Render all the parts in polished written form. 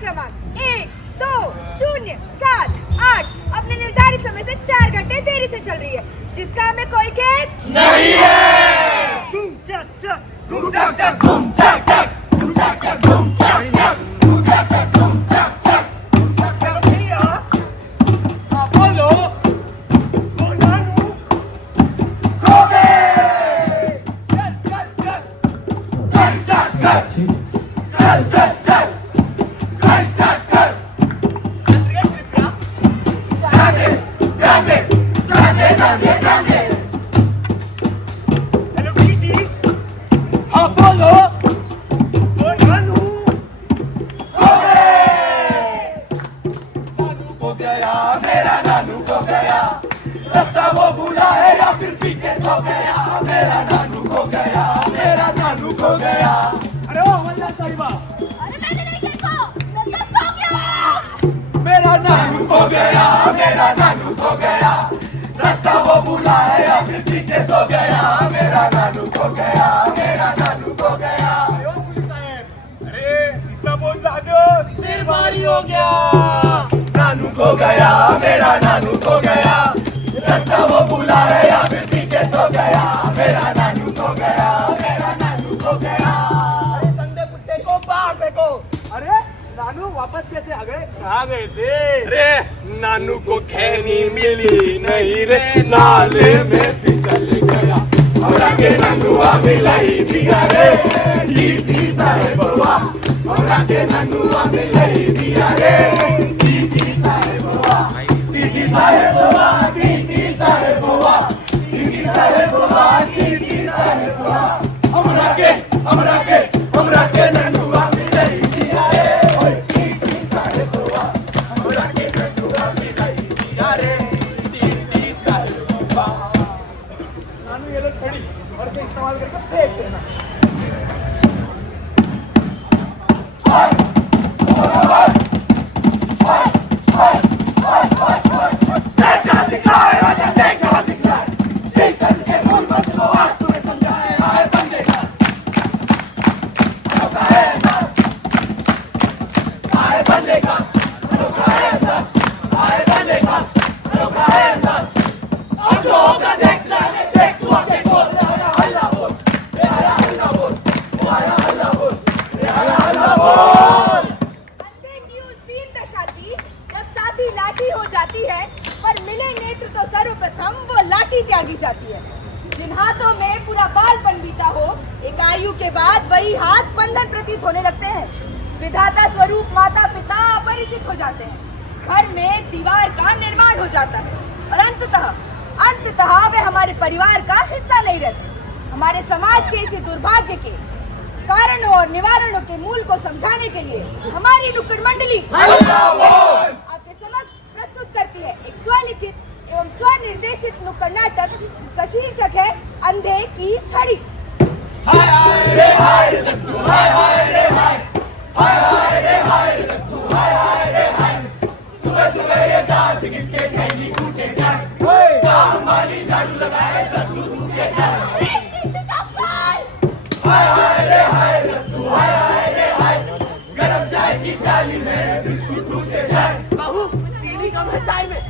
क्रमांक 1207 अपने निर्धारित समय से 4 घंटे देरी से चल रही है, जिसका हमें कोई खेद नहीं है। धूम चक चक धूम चक चक धूम चक चक धूम चक चक धूम चक चक धूम चक चक धूम चक चक धूम चक चक भैया हाँ बोलो नानू खो गए। चल चल चल कर स्टार्ट कर चल चल चल कर स्टार्ट कर जागे जागे जागे जागे जागे। हेलो दीदी हाँ बोलो नानू खो गए। नानू खो गया मेरा नानू खो गया, रास्ता वो भूला है या फिर पी के सो गया। मेरा नानू खो गया मेरा नानू खो गया। अरे ओ वल्ला साहिबा अरे मैंने नहीं देखा, नंदा सो गया। मेरा नानू खो गया मेरा नानू खो गया, रास्ता वो भूला है या फिर पी के सो गया। मेरा नानू खो गया मेरा नानू खो गया। अरे इतना बोल दो सिर भारी हो गया। नानू खो गया मेरा नानू खो गया, रास्ता वो भूला है या फिर पी के सो गया। मेरा नानू खो गया मेरा नानू खो गया। अरे संदे कुत्ते को बाहर फेंको। अरे नानू वापस कैसे आ गए? कहाँ गए थे? अरे नानू को खैनी मिली नहीं रे, नाले में फिसल गया। हमरा के नानुआ मिलाई दिया रे दीदी साहेबवा। हमरा के नानुआ मिलाई दिया रे दीदी साहेबवा। दीदी साहेबवा दीदी साहेबवा दीदी साहेबवा दीदी साहेबवा। हमरा के नानुआ मिलाई दिया रे दीदी साहेबवा। हमरा के नानुआ मिलाई दिया रे दीदी साहेबवा। नानू ये लो छड़ी और इसे इस्तेमाल करके फेंक देना। जिन हाथों में पूरा बालपन बीता हो, एक आयु के बाद वही हाथ बंधन प्रतीत होने लगते हैं। विधाता स्वरूप माता पिता अपरिचित हो जाते हैं, घर में दीवार का निर्माण हो जाता है और अंततः वे हमारे परिवार का हिस्सा नहीं रहते। हमारे समाज के इसी दुर्भाग्य के कारणों और निवारणों के मूल को समझाने के लिए हमारी नुक्कड़ मंडली आपके समक्ष प्रस्तुत करती है एक स्वलिखित एवं स्वनिर्देशित नुक्कड़ नाटक, जिसका शीर्षक है अंधे की छड़ी। हाय हाय रे हाय रत्तू हाय हाय रे हाय हाय हाय रे हाय रत्तू हाय हाय रे हाय। सुबह सुबह ये दांत किसके खैनी टूटे जाए, काम वाली झाड़ू लगाए दत्तू टूटे जाए। हाय हाय रे हाय रत्तू हाय हाय रे हाय, गरम चाय की प्याली में बिस्कुट टूटे जाए। बहू चीनी कम है चाय में।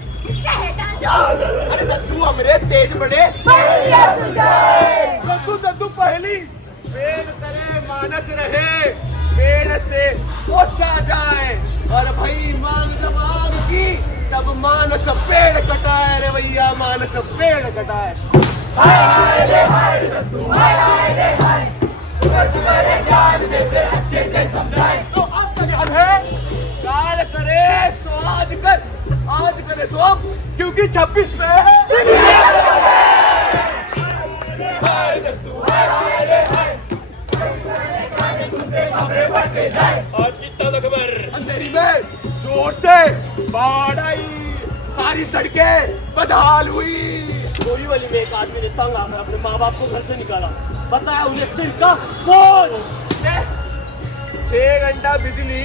अरे दत्तू हमरे तेज बड़े दत्तू पहली पेड़ करे मानस रहे, पेड़ से ओसा जाए। और भाई मांग जबान की तब मानस पेड़ कटाए रे भैया, मानस पेड़ कटाए। हाय हाय रे हाय दत्तू हाय हाय रे हाय, सुबह सुबह रे ज्ञान देते अच्छे से समझाए। तो आज का ज्ञान है काल करे सो आज कर, आज करे सो क्योंकि 26 पे है। हाय दत्तू हाय हाय रे हाय, आज की ताज़ा खबर अंधेरी में जोर से बाढ़ आई, सारी सड़कें बदहाल हुई। गोरी वाली में एक आदमी ने तंग आकर अपने माँ बाप को घर से निकाला, बताया उन्हें सिर का बोझ। 6 घंटा बिजली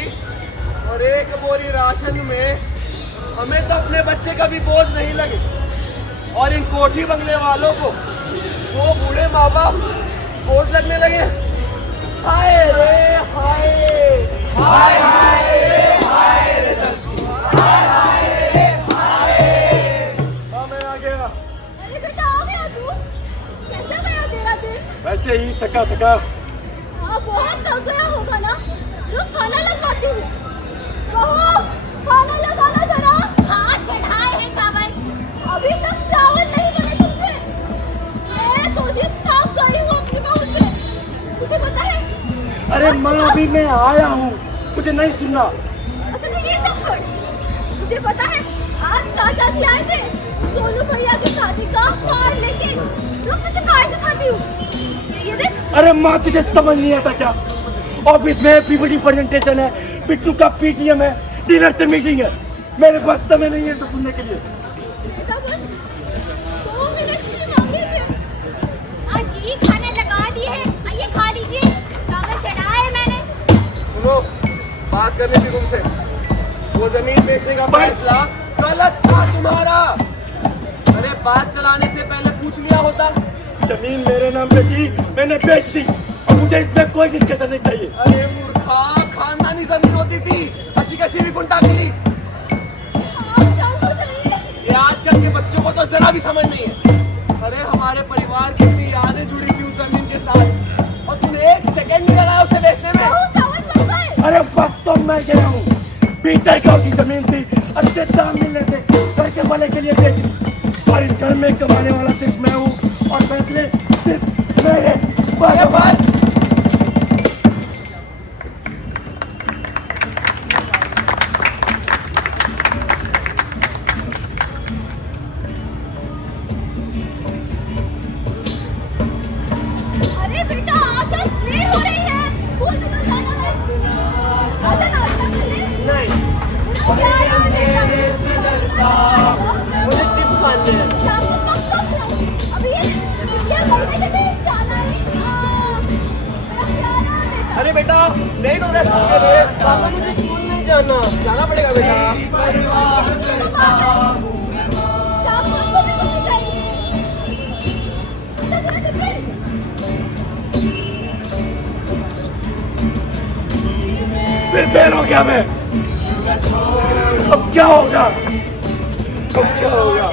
और 1 बोरी राशन में हमें तो अपने बच्चे का भी बोझ नहीं लगे, और इन कोठी बंगले वालों को वो बूढ़े माँ बाप बोझ लगने लगे। हाय रे हाय हाय हाय रे से ही थका थका। हाँ बहुत थक गया होगा ना, रुक खाना लगवाती हूँ। बहू खाना लगाना जरा। हाँ चढ़ाए हैं चावल, अभी तक चावल नहीं बने तुमसे। मैं तुझे थक गई हूँ अपनी बहू से, तुझे पता है? अरे माँ अभी मैं आया हूँ, मुझे नहीं सुनना। अच्छा तो ये सब छोड़, तुझे पता है आज चाचा जी आए थे सोनू भैया की शादी का कार्ड लेके। रुक तुझे कार्ड दिखाती हूँ, ये देख। अरे माँ तुझे समझ नहीं आता क्या? ऑफिस में पीपीटी प्रेजेंटेशन है, पिट्टू का पीटीएम है, डीलर से मीटिंग है, मेरे पास समय नहीं है तो सुनने के लिए। बेटा बस 2 मिनट के लिए मांगे थे। अजी खाना लगा दिए हैं, आइए खा लीजिए, चावल चढ़ाए मैंने। सुनो, बात करनी थी तुमसे। वो जमीन बेचने का फैसला गलत था तुम्हारा। अरे बात चलाने से पहले पूछ लिया होता। जमीन मेरे नाम पे थी, मैंने बेच दी और मुझे इसमें कोई डिस्कशन नहीं चाहिए। अरे मूर्खा, खानदानी जमीन होती थी, अस्सी कशी भी कुंटा मिली। ये आजकल के बच्चों को तो जरा भी समझ नहीं है। अरे हमारे परिवार की इतनी यादें जुड़ी थी उस जमीन के साथ, और तूने 1 सेकंड नहीं लगाया उसे बेचने में। अरे वक्त तो मैं गया हूँ, पीटर गाँव की जमीन थी, अच्छे दाम मिलने थे, घर के भले के लिए बेच दी। और इस घर में कमाने वाला सिर्फ मैं हूँ और फैसले सिर्फ मेरे। बात अरे बेटा आजा, देर हो रही है, स्कूल में तो जाना है। आजा नाश्ता कर ले। नहीं, मुझे चिप्स खाने हैं। शाम को पक्का खिलाऊंगी। अभी ये चिड़िया घूमने के लिए जाना है। मेरा प्यारा बेटा। अरे बेटा नहीं तो मैं स्कूल के लिए पापा, मुझे स्कूल नहीं जाना, जाना पड़ेगा बेटा। शाम को आपको भी घूमने जाएंगे। अच्छा तेरा टिफिन। फिर फेल हो गया मैं। अब क्या होगा? अब क्या होगा?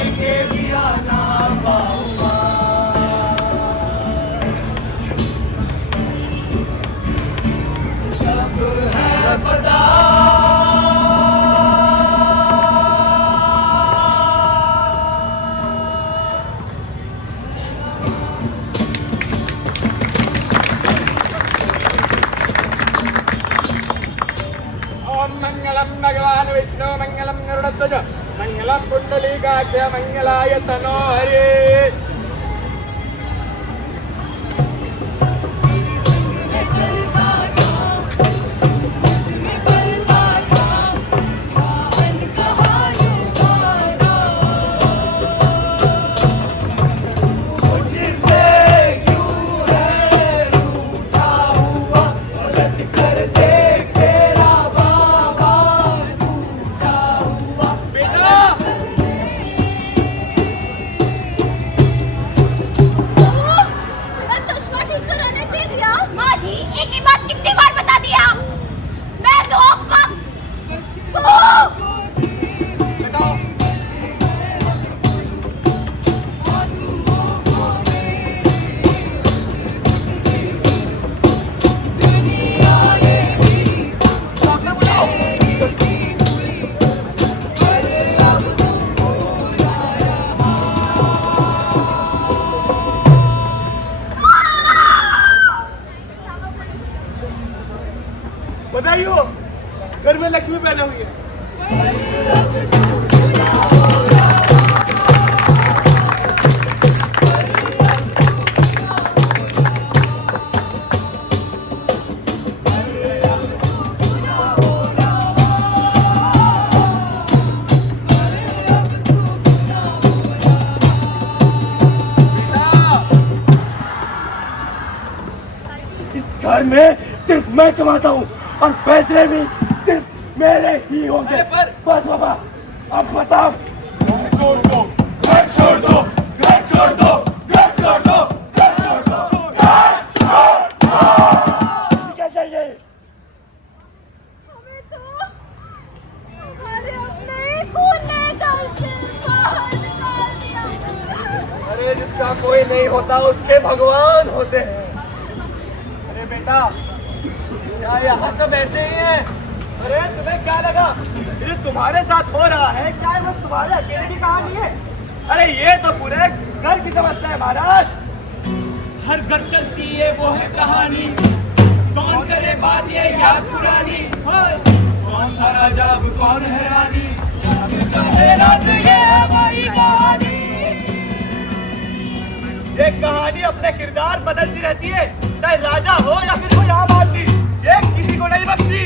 ओम मंगलम भगवान विष्णु मंगलम गरुड़ध्वज मंगलम कुंडलीकाक्ष मंगलाय तनो हरि। मेरा चश्मा ठीक कराने दे दिया। माँ जी एक ही बात कितनी बार बता दिया, मैं तो बताइयो, घर में लक्ष्मी पैदा हुई है। इस घर में सिर्फ मैं कमाता हूँ और फैसले भी सिर्फ मेरे ही होंगे। अरे पर- बस बाबा, अब बस आप छोड़ दो, घर छोड़ दो, घर छोड़ दो, घर छोड़ दो, घर छोड़ दो, निकल जाइए। हमें तो हमारे अपने कोने घर से बाहर निकाल दिया। अरे जिसका कोई नहीं होता उसके भगवान होते हैं। अरे बेटा, क्या यहाँ सब ऐसे ही हैं? अरे तुम्हें क्या लगा ये तुम्हारे साथ हो रहा है? क्या ये बस तुम्हारे अकेले की कहानी है? अरे ये तो पूरे घर की समस्या है महाराज। हर घर चलती है वो है कहानी, कौन करे बात ये याद पुरानी, कौन था राजा अब कौन है रानी, है राज ये हमारी कहानी। ये कहानी अपने किरदार बदलती रहती है, चाहे राजा हो या फिर कोई आम आदमी, ये किसी को नहीं बख्शती।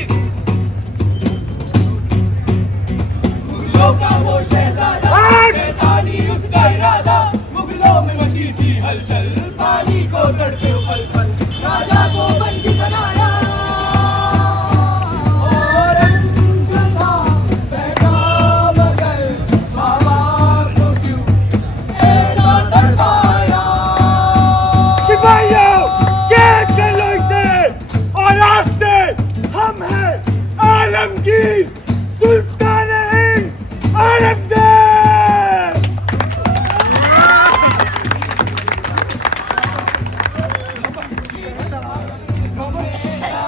मुगलों का वो शहजादा, शैतानी उसका इरादा, मुगलों में मची थी हलचल, पानी को तड़पे पल पल, राजा को बंदी बनाया और अंजुना बहका मगर बाबा को क्यों ऐसा तड़पाया। सिपाहियों, कैद कर लो इसे और आज से हम हैं आलमगीर सुल्तान हिंद औरंगजेब।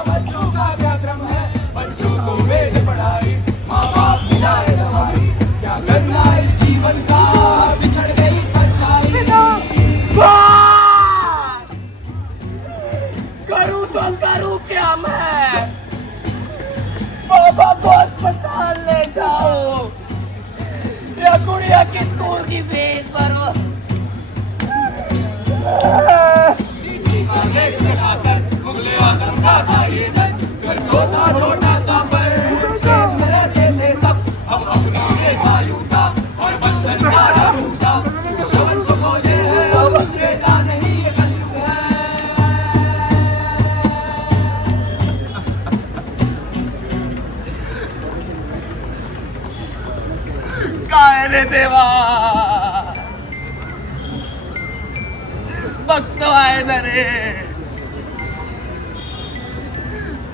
बच्चों का क्या क्रम है, बच्चों को वेद पढ़ाई, माँ बाप मिलाए दवाई, क्या करना इस जीवन का, बिछड़ गई परछाई। करूँ तो करूँ क्या मैं? बाबा को अस्पताल ले जाओ या गुड़िया की स्कूल की फीस भरो। मुगले आजम का था ये दर, घर छोटा छोटा सा पर रहते थे सब, अब अपना ऐसा लूटा और बंधन सारा टूटा, दुश्मन को खोजे है अब त्रेता नहीं ये कलयुग है। काय रे देवा, वक्त आहे ना रे,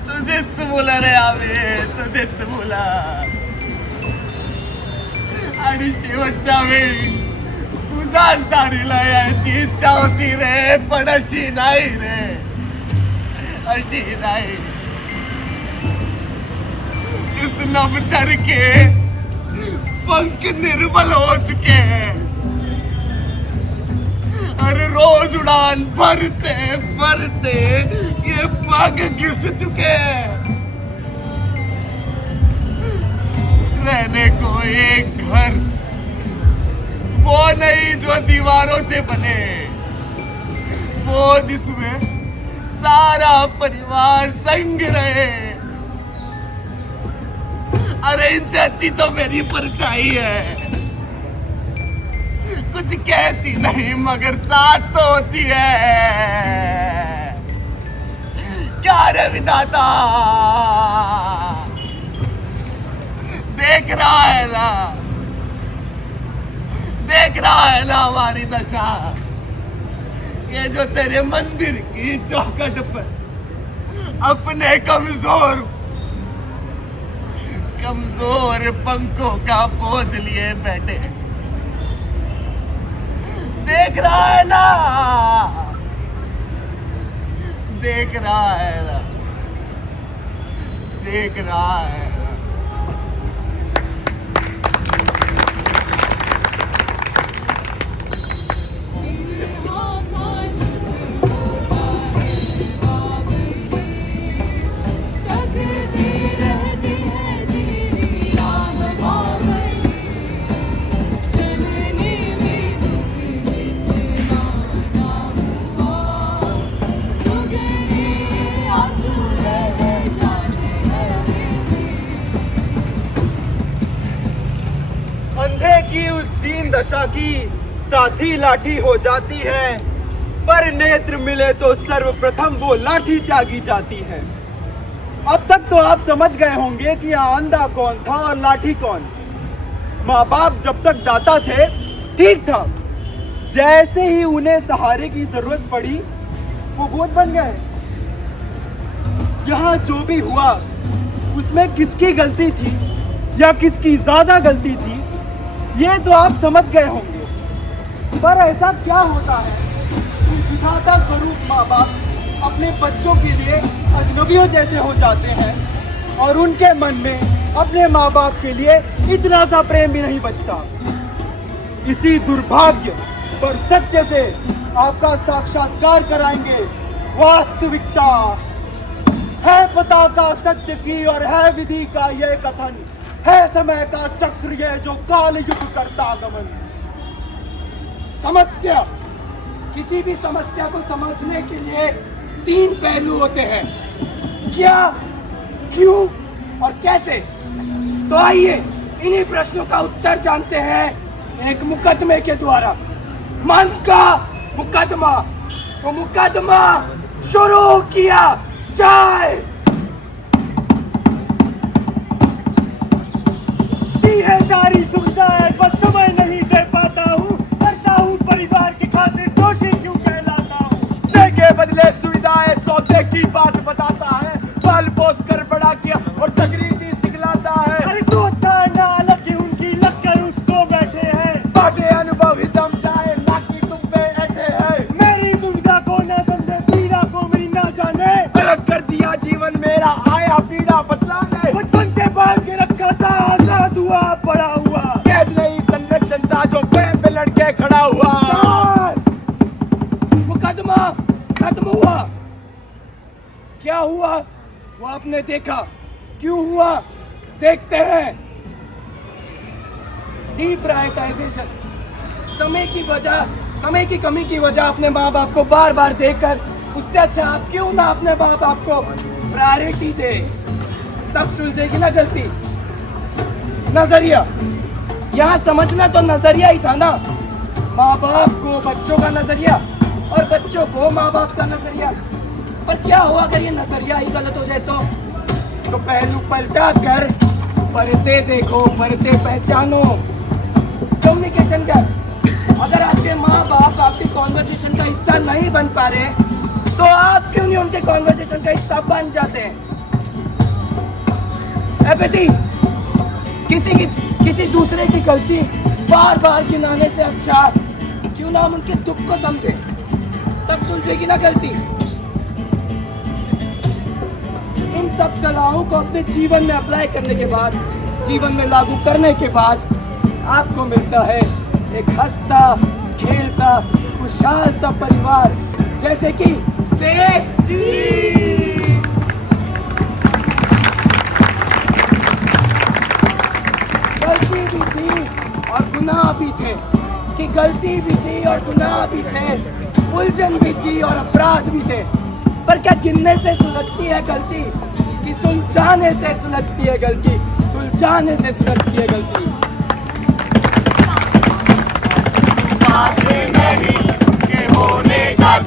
तुझेच मुलं रे आम्ही, तुझेच मुलं. आणि शेवटच्या वेळी तुझ्याच दारीला यायची इच्छा होती रे, पण अशी नाही रे, अशी नाही. इस नवचर के पंख निर्बल हो चुके हैं, अरे रोज उड़ान भरते भरते ये पग घिस चुके हैं. रहने को एक घर वो नहीं जो दीवारों से बने, वो जिसमें सारा परिवार संग रहे. अरे इनसे अच्छी तो मेरी परछाई है, कुछ कहती नहीं मगर साथ तो होती है. क्या रे विधाता, देख रहा है ना, देख रहा है ना हमारी दशा. ये जो तेरे मंदिर की चौखट पर अपने कमजोर पंखों का बोझ लिए बैठे, देख रहा है ना, देख रहा है ना, देख रहा है ना. अंधे की उस दीन दशा की साथी लाठी हो जाती है, पर नेत्र मिले तो सर्वप्रथम वो लाठी त्यागी जाती है. अब तक तो आप समझ गए होंगे कि अंधा कौन था और लाठी कौन. माँ बाप जब तक दाता थे ठीक था, जैसे ही उन्हें सहारे की जरूरत पड़ी वो बोझ बन गए. यहाँ जो भी हुआ उसमें किसकी गलती थी या किसकी ज्यादा गलती थी ये तो आप समझ गए होंगे. पर ऐसा क्या होता है कि विधाता स्वरूप माँ बाप अपने बच्चों के लिए अजनबियों जैसे हो जाते हैं और उनके मन में अपने माँ बाप के लिए इतना सा प्रेम भी नहीं बचता। इसी दुर्भाग्य पर सत्य से आपका साक्षात्कार कराएंगे। वास्तविकता है पता का सत्य की और है विधि का यह कथन, है समय का चक्र ये जो काल युग करता गमन। समस्या, किसी भी समस्या को समझने के लिए 3 पहलू होते हैं, क्या, क्यों और कैसे। तो आइए इन्हीं प्रश्नों का उत्तर जानते हैं एक मुकदमे के द्वारा। मन का मुकदमा। तो मुकदमा शुरू किया जाए। दी है सारी सुविधाएं, बस समय नहीं दे पाता हूँ। करता हूँ परिवार की खातिर, दोषी क्यों कहलाता हूँ। दे के बदले सुविधाएं, सौदे की बात बताता है। पाल पोस कर बड़ा किया और तकरीरी सिखलाता है। अरे सोचता ना अलग की उनकी लग कर उसको बैठे हैं। बाटे अनुभव हितम चाहे ना कि तुम पे ऐठे हैं। मेरी दुविधा को ना समझे, पीड़ा को मेरी ना जाने। अलग कर दिया जीवन मेरा, आया पीड़ा बदलाने। बचपन से बांध के रखा था, आजाद हुआ पड़ा हुआ। कैद नहीं संरक्षण था जो प्रेम पे लड़के खड़ा हुआ। मुकदमा खत्म हुआ। क्या हुआ वो आपने देखा, क्यों हुआ देखते हैं। डिप्रायोरिटाइजेशन, समय की कमी की वजह अपने माँ बाप को बार बार देखकर उससे अच्छा आप क्यों ना अपने माँ बाप को प्रायोरिटी दे, तब सुलझेगी ना गलती। नजरिया, यहाँ समझना तो नजरिया ही था ना। माँ बाप को बच्चों का नजरिया और बच्चों को माँ बाप का नजरिया। पर क्या हुआ अगर ये नजरिया ही गलत हो जाए तो पहलू पलटा कर परते देखो, परते पहचानो। कम्युनिकेशन गैप, अगर आपके माँ बाप आपके कॉन्वर्सेशन का हिस्सा नहीं बन पा रहे तो आप क्यों नहीं उनके कॉन्वर्सेशन का हिस्सा बन जाते हैं। एपैथी, किसी दूसरे की गलती बार बार गिनाने से अच्छा क्यों ना हम उनके दुख को समझे, तब सुलझेगी ना गलती। इन सब सलाहों को अपने जीवन में अप्लाई करने के बाद, जीवन में लागू करने के बाद आपको मिलता है एक हंसता खेलता खुशहाल सा परिवार, जैसे कि सेठ जी। गलती भी थी और गुनाह भी थे, कि गलती भी थी और गुनाह भी थे, उलझन भी थी और अपराध भी थे। पर क्या गिनने से सुलझती है गलती, कि सुलझाने से सुलझती है गलती, सुलझाने से सुलझती है गलती। पास नहीं के होने का